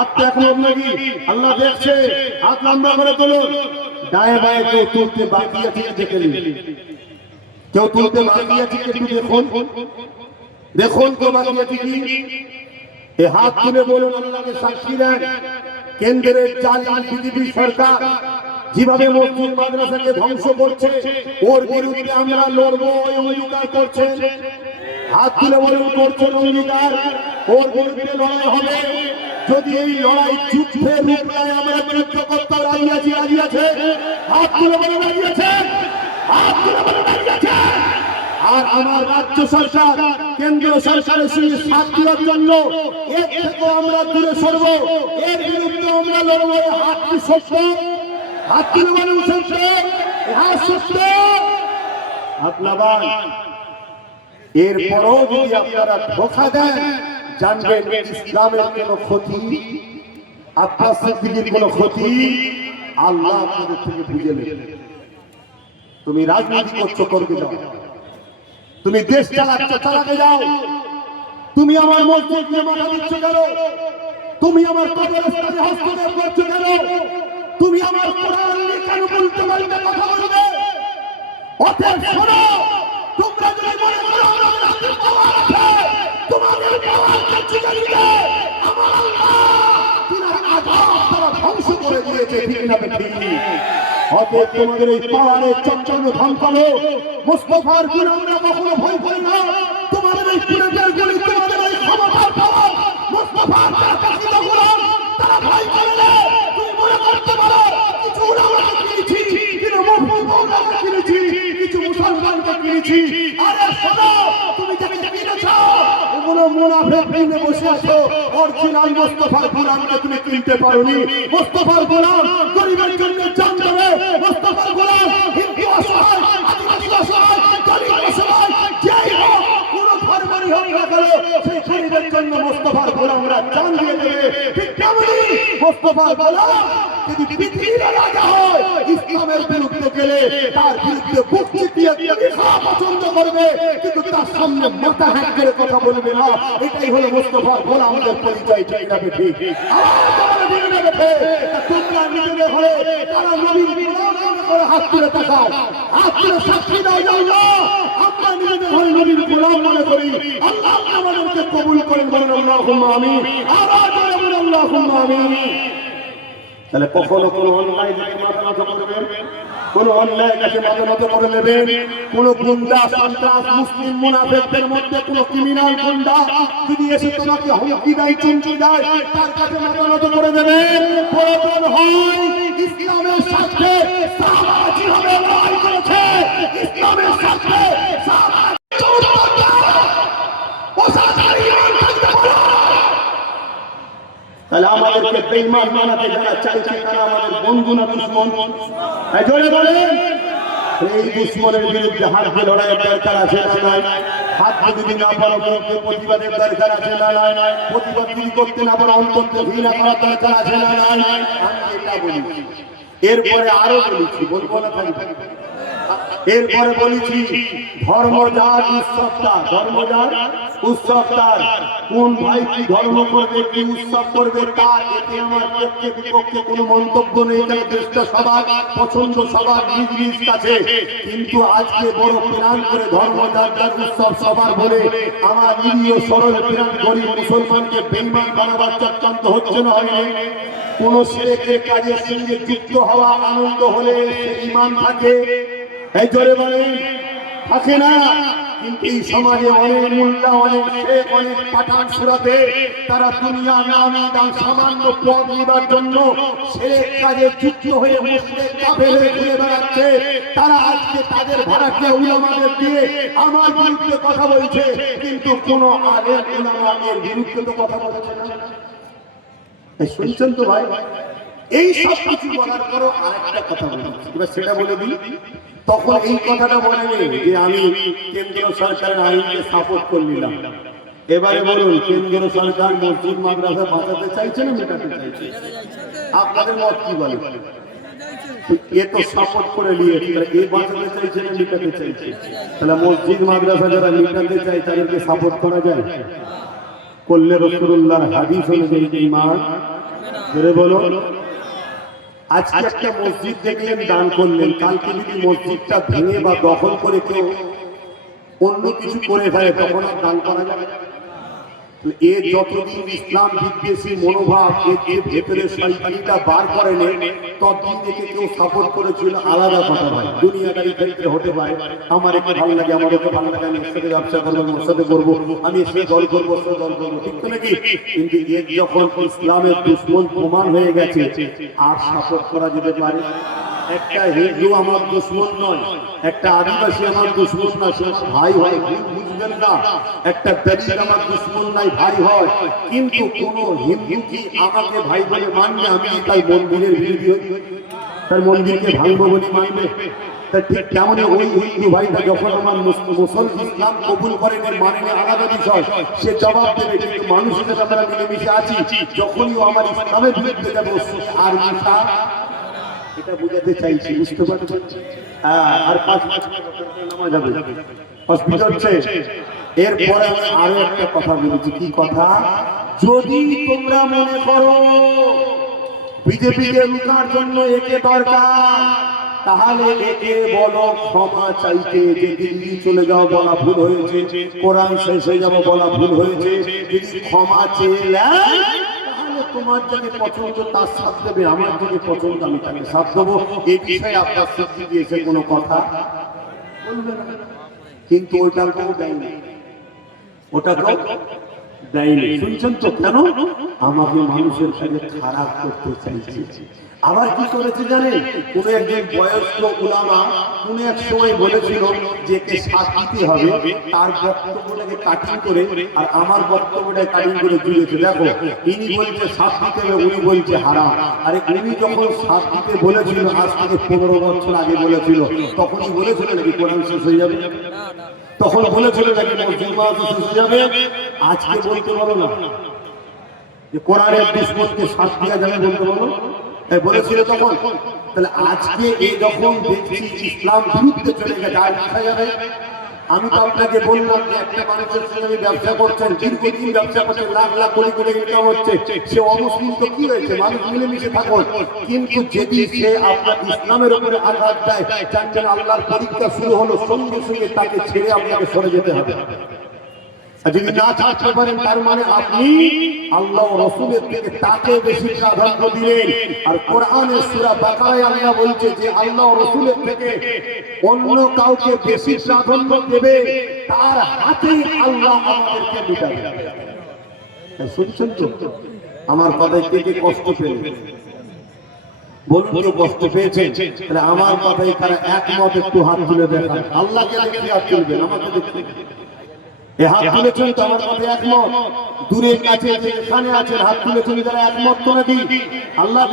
হাত তো এখন নাকি আল্লাহ দেখছে, হাত লম্বা করে তুলুন। বায়ে কেউ তুলতে বাকি আছে, দেখে নিন। কেউ তুলতে বাকি আছে, একটু দেখুন। দেখুন বাকি আছে কি? এ হাত তুলে বলুন, আল্লাহকে সাক্ষী দেন। কেন্দ্রের বিজেপি সরকার যেভাবে মসজিদ মাদ্রাসাকে ধ্বংস করছে, ওর বিরুদ্ধে আমরা লড়বো অঙ্গীকার করছে হাত তুলে বলুন, করছেন অঙ্গীকার? ওর বিরুদ্ধে লড়াই হবে। যদি এই লড়াই যুদ্ধে রূপ নেয় আমরা যুদ্ধ করতে রাজি আছি, রাজি আছে? হাত তুলে বলে রাজি আছে? হাত তুলে বলে রাজি আছে? আর আমার রাজ্য সরকার কেন্দ্র সরকারের সাথ দেওয়ার জন্য এর থেকে আমরা দূরে সরব। এর বিরুদ্ধে আমরা লড়বো এই হাত কি সত্য? হাত তুলে বলুন, সত্য? হাত সত্য? আপনার এরপরও যদি আপনারা ধোকা দেন জানবেন ইসলামের কোনো ক্ষতি আপনার সিদ্দিকির কোনো ক্ষতি আল্লাহ আপনাদের থেকে বুঝে তুমি রাজনীতি করছ করবে যাও তুমি দেশ চালাচ্ছ চালাতে যাও। তুমি আমার মসজিদ নিয়ে মাথা দিচ্ছ কেন? তুমি আমার কবরস্থানে হস্তক্ষেপ করছ কেন? তুমি আমার কোরআন নিয়ে কেন বলতে পারবে কথা বলবে? অতএব শোনো দিয়েছে ঠিক না ঠিক? অতএব তোমাদের এই পাওয়ারের চঞ্চল ধ্বংসালো মুস্তফার গুণ আমরা কখনো ভয় করি না। তোমাদের এই পুরুষের গুলি, তোমাদের এই ক্ষমতার পাওয়ার মুস্তফার কাছে গোলাম তারা ভয় করে না, তুমি মনে করতে পারো, কিছু উলামাকে কিনেছি, কিছু মৌলাকে কিনেছি, কিছু মুসলমানকে কিনেছি। আরে শোনো, তুমি যাকে কিনেছ ওগুলো মুনাফিক ভেঙে বসে আছো অরিজিনাল মুস্তফার গোলামকে তুমি কিনতে পারোনি? মুস্তফার গোলাম গরিবের জন্য জান দেবে মুস্তফার গোলাম হিন্দু অসহায়, আদিবাসী অসহায় গরিব অসহায়, যেই হোক, কোন ধর্মেরই হোক না কেন, সেই গরিবের জন্য মুস্তফার গোলামরা জান দিয়ে দেবে। ঠিক তেমনি মুস্তফার গোলাম যদি পৃথিবীর রাজা হয় গেলে তার বিরুদ্ধে বুক চিতিয়ে লিখা পছন্দ করবে। কিন্তু তার সামনে মাথা হ্যাঁ করে কথা বলবে না। এটাই হলো মুস্তফার গোলামদের পরিচয়, ঠিক না তাহলে কখনো কোনো দিকে মাথা করবেন? কোন অন্যায় কাছে মাঝে করে নেবেন কোন গুন্ডা, সন্ত্রাস, মুসলিম, মুনাফেকদের মধ্যে কোন ক্রিমিনাল গুন্ডা যদি এসে তোমাকে হুমকি দেয়, চুমকি দেয়, তার কাছে মাঝে করে দেবেন প্রয়োজন হয় ইসলামের সাথে হবে লড়াই আমাদেরকে বেঈমান বানাতে যারা চাইছে তারা আমাদের বন্ধু না দুশ্মন? এই জোরে বলেন। এই দুশ্মনের বিরুদ্ধে নাই? হাত যদি না পারো প্রতিবাদের নাই? প্রতিবাদ যদি করতে না পারো, অন্তত ঘৃণা করার নাই? আমি এটা বলি এরপরে আরও বলেছি, বলব না এরপরে বলেছি ধর্মজাত উৎসবটা ধর্মজাত উৎসবটার কোন ভাই কি ধর্ম করবে, কি উৎসব করবে, তার এতে আমার পক্ষে বিপক্ষে কোনো মন্তব্য নেই, তার দেশটা সবার পছন্দ সবার নিজ নিজ কাছে। কিন্তু আজকে বড় প্রাণ করে ধর্মজাত যার উৎসব সবার বলে, আমার নিরীহ সরল প্রাণ গরিব মুসলমানকে বেইমান বানাবার চক্রান্ত হচ্ছে না হয়নি। কোন ছেলেকে কাজের সঙ্গে যুক্ত হওয়া আনন্দ হলে সে ইমান থাকে। এই জোরে বলেন, থাকে না, কিন্তু এই সমাজে অনেক মূল্যা অনেক শেখ, অনেক পাঠান সুরাতে তারা দুনিয়া নামে দাম সামান্য পদ নিবার জন্য শেখ কাজে যুক্ত হয়ে মুসলিম হয়ে ঘুরে বেড়াচ্ছে। তারা আজকে তাদের ভাড়াকে উলামাদের দিয়ে আমার বিরুদ্ধে কথা বলছে, কিন্তু কোন আলেম উলামা এর বিরুদ্ধে তো কথা বলছে না। শুনছেন তো ভাই? এই সব কিছু বলার পরও আরেকটা কথা বলি। এবার সেটা বলে দিই। তখন এই কথাটা বলে নেই যে আমি কেন্দ্র সরকারের আইনকে সাপোর্ট করলাম। এবারে বলুন কেন্দ্র সরকার মসজিদ, মাদ্রাসা বাঁচাতে চাইছে না মেটাতে চাইছে? আপনাদের মত কি বলে? এ তো সাপোর্ট করে এ চাইছে সাপোর্ট করা যায়? করলে রসুল্লাহর হাদিস অনুযায়ী বলো আজকে মসজিদ দেখলেন, দান করলেন, কালকে যদি মসজিদটা ভেঙে বা দখল করে কেউ অন্য কিছু করে ফেলে, তখন আর দান করা যাবে এ যতদিন ইসলাম বিদ্বেষী মনোভাব ভেতরে শয়তানিটা বার ততদিন একে কেউ করেছিল আলাদা কথা ভাই। দুনিয়াদারি ক্ষেত্রে হতে পারে। আমার একটু ভালো লাগে, আমার ওকে ভালো লাগে, আমি এর সাথে ব্যবসা করব করব, আমি সাথে দল করব সাথে দল করব, ঠিক তো নাকি? কিন্তু যখন ইসলামের দুশ্মন প্রমাণ হয়ে গেছে, আর সাপোর্ট করা যেতে পারে একটা হিন্দু আমার দুশ্মন নয়, একটা আদিবাসী আমার দুশ্মন না সে ভাই হয় বুঝবেন না। একটা দলিত আমার দুশ্মন নাই, ভাই হয়। কিন্তু কোন হিন্দু কি আমাকে ভাই বলে মানবে? আমি তাই মন্দিরের বিরোধী হই? তার মন্দিরকে ভাঙবো বলে মানবে? ঠিক ওই হিন্দু ভাইটা যখন আমার ইসলাম কবুল করেন এর মানে আলাদা বিষয়। সে জবাব দেবে, কিন্তু মানুষ হিসেবে আমরা মিলেমিশে আছি। যখনই আমার ইসলামের বিরুদ্ধে যাবে আর এটা বুঝাতে চাইছি, বুঝতে পারছেন? হ্যাঁ আর পাঁচ পাঁচ হবে হসপিটাল হচ্ছে। এরপরে আরও একটা কথা বলেছি। কি কথা? যদি তোমরা মনে করো বিজেপিকে রুখার জন্য একে দরকার, তাহলে একে বলো, ক্ষমা চাইতে যে দিল্লি চলে যাও, বলা ভুল হয়েছে। কোরআন শেষ হয়ে যাব, বলা ভুল হয়েছে। যদি ক্ষমা চেয়ে তোমার যাকে পছন্দ, তার সাথ দেবে, আমার যাকে পছন্দ, আমি তাকে সাথ দেবো এই বিষয়ে আপনার সত্যি দিয়েছে কোনো কথা বলবে না। কিন্তু দেয় না ওটাকেও দেয়নি। শুনছেন তো কেন? আমাকে মানুষের সাথে খারাপ করতে চাইছে। আবার কি করেছে জানেন? কোন একজন বয়স্ক উলামা কোন এক সময় বলেছিল যে কে সাথ হবে। তার বক্তব্যটাকে কাটিং করে আর আমার বক্তব্যটা কাটিং করে জুড়েছে দেখো ইনি বলছে দিতে হবে উনি বলছে হারাম। আরে উনি যখন সাথ দিতে বলেছিল আজ থেকে পনেরো বছর আগে বলেছিল তখনই বলেছিল নাকি কোরআন শেষ হয়ে যাবে? তখন শেষ হয়ে যাবে আজকে বলতে পারো না। যে কোরআনের শ্বাস দেওয়া যাবে বলতে বলো তাই বলেছিল তখন। তাহলে আজকে এই যখন দেখছি ইসলাম বিরুদ্ধে চলে গেছে, আর দেখা যাবে আমি তো আপনাকে বললাম যে একটা মানুষের সঙ্গে আমি ব্যবসা করছেন, দীর্ঘদিন ব্যবসা করছেন, লাখ লাখ কোটি কোটি ইনকাম হচ্ছে, সে অমুসলিম তো কি হয়েছে মানুষ মিলেমিশে থাকুন। কিন্তু যদি সে আপনার ইসলামের উপরে আঘাত দেয় চান আল্লাহর পরীক্ষা শুরু হলো, সঙ্গে সঙ্গে তাকে ছেড়ে আপনাকে সরে যেতে হবে। মানে আমার কথায় কে কে কষ্ট পেলেন? কষ্ট তাহলে আমার কথায় তারা একমত, একটু হাত তুলে দেখান। আল্লাহকে আমাকে দেখে। এ হাত তুলেছেন তো আমার মধ্যে একমত। দূরের কাছে যেখানে আছেন হাত তুলেছেন যারা একমত করে দিই আল্লাহ